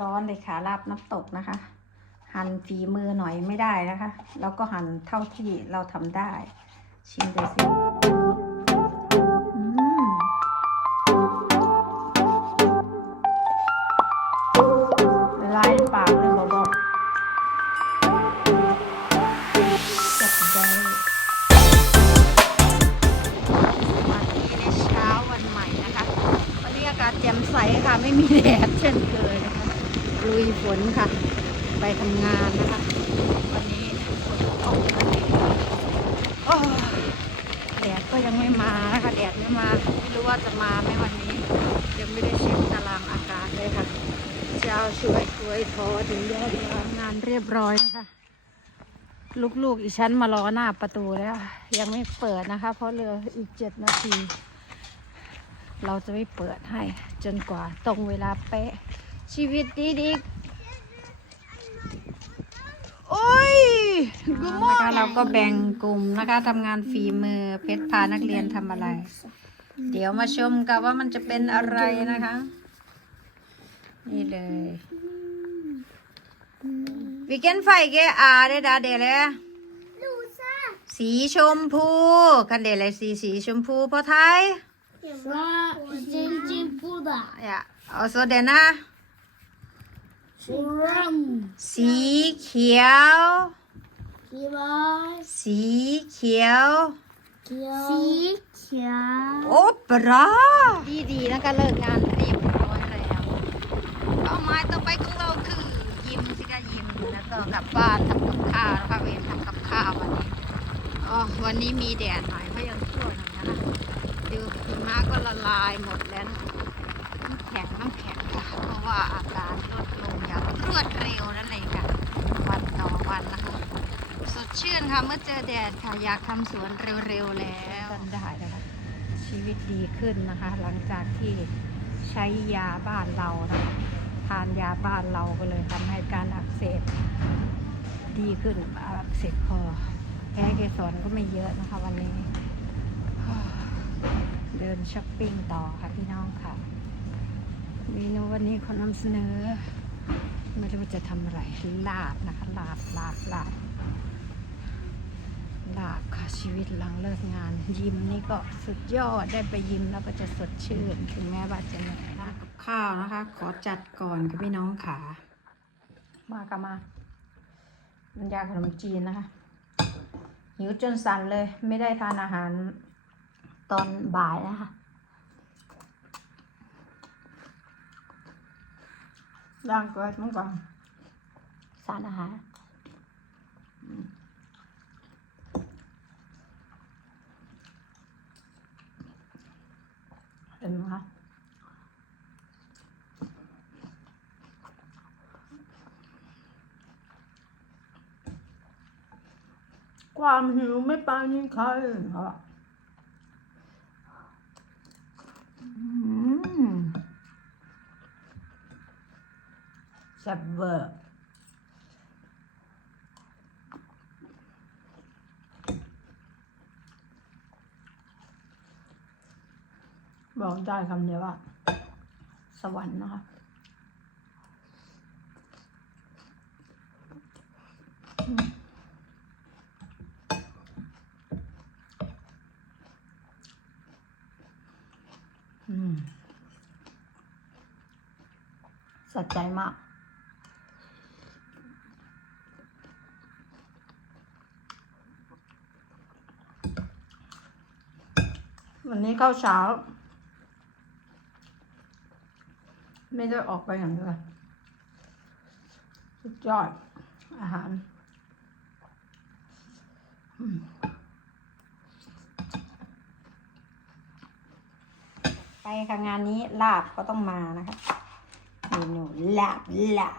ร้อนๆเลยค่ะลาบน้ำตกนะคะ หั่นฝีมือหน่อยไม่ได้นะคะ แล้วก็หั่นเท่าที่เราทำได้ ชิมดูสิ ไปทำงานนะคะ วันนี้ฝนตกโอ้แดดก็ยังไม่มานะคะแดดไม่มา ไม่รู้ว่าจะมาไหมวันนี้ ยังไม่ได้เช็คตารางอากาศเลยค่ะเจ้าช่วยช่วยทอถึงยอดงานเรียบร้อยนะคะ ลูกๆอีชั้นมารอหน้าประตูแล้ว ยังไม่เปิดนะคะ เพราะเหลืออีกเจ็ดนาทีเราจะไม่เปิดให้จนกว่าตรงเวลาเป๊ะชีวิตดีดีๆโอ้ย กูมนะคะเราก็แบ่งกลุ่มนะคะทำงานฝีมือเพชรพานักเรียนทำอะไร เดี๋ยวมาชมกันว่ามันจะเป็นอะไรนะคะ นี่เลย วิกเกนไฟเกอาได้ดาเดเลยสีชมพูกันเดลยสีสีชมพูพอไทยสีชมพูดะอย่าอาโซเดนะสีเขียว สีบอสีเขียวสีเขียวโอ้ปลาดีดีๆนะก็เลิกงานเรียบร้อยแล้วเป้าหมายต่อไปของเราคือยิ้มสิคะยิ้มแล้วก็กลับบ้านทำกับข้าวนะะเวรทำกับข้าววันนี้อ๋อวันนี้มีแดดหน่อยเพราะยังชั่วหน่อยนะคะดูหิมะก็ละลายหมดแล้วนะน้ำแข็งน้ำแข็งค่ะเพราะว่าอากาศลดลงอย่างรวดเร็วนั่นเองค่ะวันต่อวันนะคะ ชื่นค่ะเมื่อเจอแดดค่ะอยากทำสวนเร็วๆแล้วกันได้นะคะชีวิตดีขึ้นนะคะ หลังจากที่ใช้ยาบ้านเรานะคะทานยาบ้านเราก็เลยทำให้การอักเสบดีขึ้นอักเสบคอแพ้เกสรก็ไม่เยอะนะคะวันนี้ เดินช้อปปิ้งต่อค่ะพี่น้องค่ะเมนูวันนี้ขอนำเสนอ ไม่รู้จะทำอะไรลาบนะคะลาบลาบลาบ ลาบค่ะชีวิตหลังเลิกงาน ยิมนี่ก็สุดยอดได้ไปยิมแล้วก็จะสดชื่นถึงแม้ว่าจะเหนื่อยนะกับข้าวนะคะ ขอจัดก่อนกับพี่น้องขามากับมาน้ำยาขนมจีนนะคะ หิวจนสั่นเลย ไม่ได้ทานอาหารตอนบ่ายนะคะย่างเกิดมั้งก่อนสารอาหาร ห็นไหมคะความหิวไม่ปานีใครค่ะอืมแซ่บเวอร์ บอกได้คำเดียวว่า สวรรค์นะคะอืมสะใจมาก วันนี้ข้าวเช้า ไม่ได้ออกไปอย่างเดียวสุดยอด อาหารไปค่ะงานนี้ลาบก็ต้องมานะคะเมนูลาบลาบ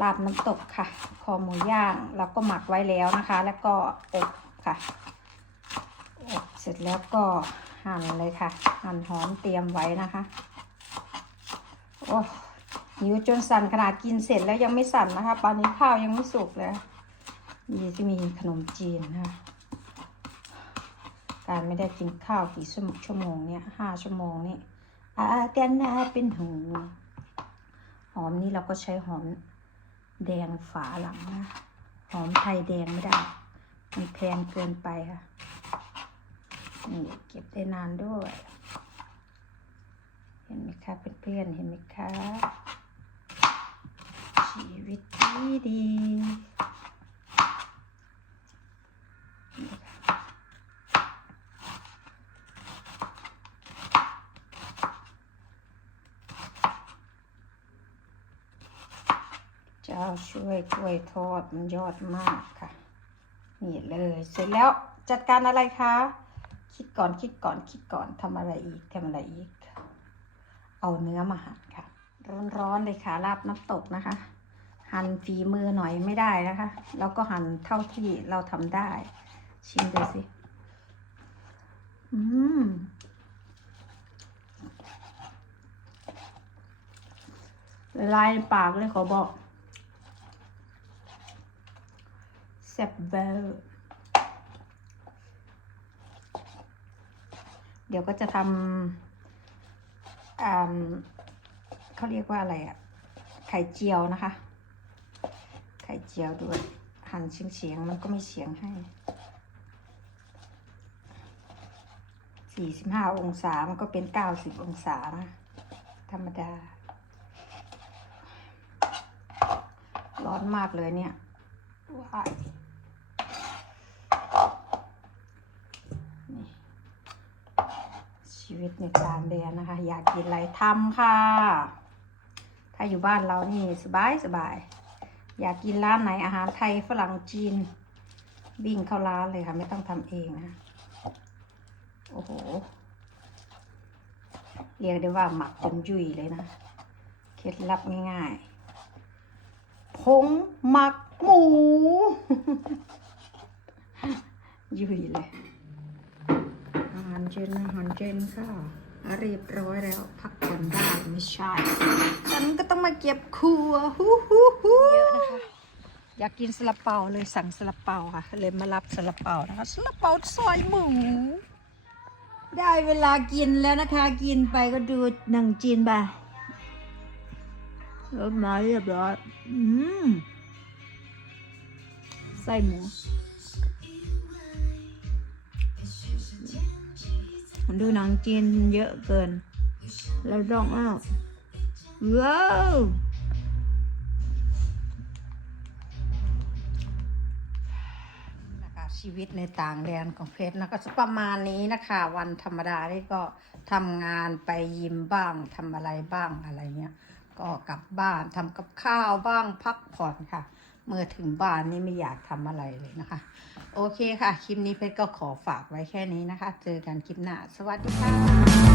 ลาบน้ำตกค่ะ คอหมูย่างเราก็หมักไว้แล้วนะคะ แล้วก็อบค่ะอบเสร็จแล้วก็หั่นเลยค่ะ หั่นหอมเตรียมไว้นะคะ โอ้หิวจนสั่นขนาดกินเสร็จแล้วยังไม่สั่นนะคะปานนี้ข้าวยังไม่สุกเลยมีจะมีขนมจีนนะคะการไม่ได้กินข้าวกี่ชั่วโมงเนี่ยห้าชั่วโมงนี่อาการนาเป็นห่วงหอมนี่เราก็ใช้หอมแดงฝาหลังนะหอมไทยแดงไม่ได้ มันแพงเกินไปค่ะนี่เก็บได้นานด้วย ห็นไหมคะเพื่อนๆเห็นไหมคะชีวิตดีดีเจ้าช่วยกล้วยทอดมันยอดมากค่ะ นี่เลยเสร็จแล้วจัดการอะไรคะ คิดก่อนคิดก่อนคิดก่อนทำอะไรอีกทำอะไรอีก เอาเนื้อมาหั่นค่ะ ร้อนๆเลยค่ะลาบน้ำตกนะคะ หั่นฝีมือหน่อยไม่ได้นะคะ เราก็หั่นเท่าที่เราทำได้ ชิมดูสิ อืมละลายในปากเลยขอบอกแซ่บเบอร์เดี๋ยวก็จะทำ เขาเรียกว่าอะไรอะไข่เจียวนะคะ ไข่เจียวด้วย หั่นเฉียงเฉียงๆมันก็ไม่เฉียงให้สี่สิบห้าองศา มันก็เป็นเก้าสิบองศานะ ธรรมดา ร้อนมากเลยเนี่ยว้ายนี่ ชีวิตในกลางแดนนะคะ อยากกินอะไรทำค่ะ ถ้าอยู่บ้านเรานี่สบายสบาย อยากกินร้านไหนอาหารไทยฝรั่งจีนวิ่งเข้าร้านเลยค่ะ ไม่ต้องทำเองนะ โอ้โห เรียกได้ว่าหมักจนยุ่ยเลยนะ เคล็ดลับง่ายๆผงหมักหมู ยุ่ยเลยาหารเจนอาหารเจนค่ะเรียบร้อยแล้วพักผ่อนได้ไม่ใช่ ฉันก็ต้องมาเก็บครัวฮู้ฮู้ฮู้เยอะนะคะ อยากกินสลับเปาเลยสั่งสลับเปาค่ะ เลยมารับสลับเปานะคะสลับเปาซอยหมู ได้เวลากินแล้วนะคะ กินไปก็ดูหนังจีนไปรสมาเรียบร้อยอืมไส้หมู ดูหนังจีนเยอะเกินแล้วร้องอ้าวว้าวนะคะชีวิตในต่างแดนของเพชรนะก็ประมาณนี้นะคะ วันธรรมดาที่ก็ทำงานไปยิมบ้างทำอะไรบ้างอะไรเงี้ย ก็กลับบ้านทำกับข้าวบ้างพักผ่อนค่ะ เมื่อถึงบ้านนี่ไม่อยากทำอะไรเลยนะคะ โอเคค่ะ คลิปนี้เพชรก็ขอฝากไว้แค่นี้นะคะ เจอกันคลิปหน้า สวัสดีค่ะ